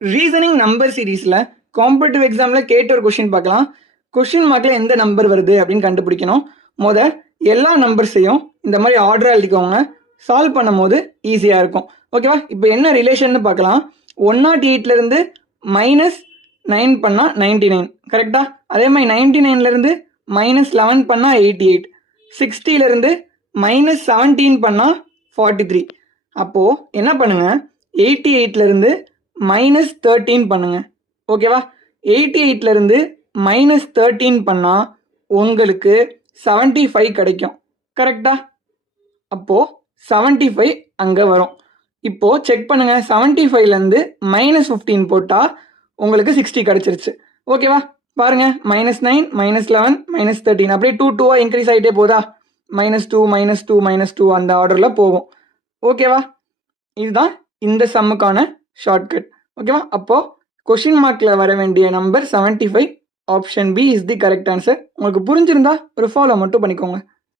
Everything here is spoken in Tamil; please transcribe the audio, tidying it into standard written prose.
ரீசனிங் நம்பர் சீரீஸில் காம்படிட்டிவ் எக்ஸாமில் கேட்ட ஒரு கொஷின் பார்க்கலாம். கொஷின் மார்க்கில் எந்த நம்பர் வருது அப்படின்னு கண்டுபிடிக்கணும். எல்லா நம்பர்ஸையும் இந்த மாதிரி ஆர்டராக எழுதிக்கோங்க. சால்வ் பண்ணும் போது ஈஸியாக இருக்கும். ஓகேவா? இப்போ என்ன ரிலேஷன் பார்க்கலாம். 108லேருந்து -9 பண்ணால் 99, கரெக்டா? அதே மாதிரி 99லேருந்து -11 பண்ணால் 88, 60லேருந்து -17 பண்ணால் 43. அப்போது என்ன பண்ணுங்க, 88லேருந்து -13 பண்ணுங்க. ஓகேவா? 88லேருந்து -13 பண்ணால் உங்களுக்கு 75 கிடைக்கும், கரெக்டா? அப்போது 75 அங்கே வரும். இப்போது செக் பண்ணுங்க, 75லேருந்து -15 போட்டால் உங்களுக்கு 60 கிடைச்சிருச்சு. ஓகேவா? பாருங்க, -9 -11 -13 அப்படியே 2 இன்க்ரீஸ் ஆகிட்டே போதா? -2 -2 -2 அந்த ஆர்டரில் போகும். ஓகேவா? இதுதான் இந்த சம்முக்கான ஷார்ட்கட். ஓகேவா? அப்போது கொஷின் மார்க்கில் வர வேண்டிய number 75. Option B is the correct answer. உங்களுக்கு புரிஞ்சிருந்தா ஒரு ஃபாலோ மட்டும் பண்ணிக்கோங்க.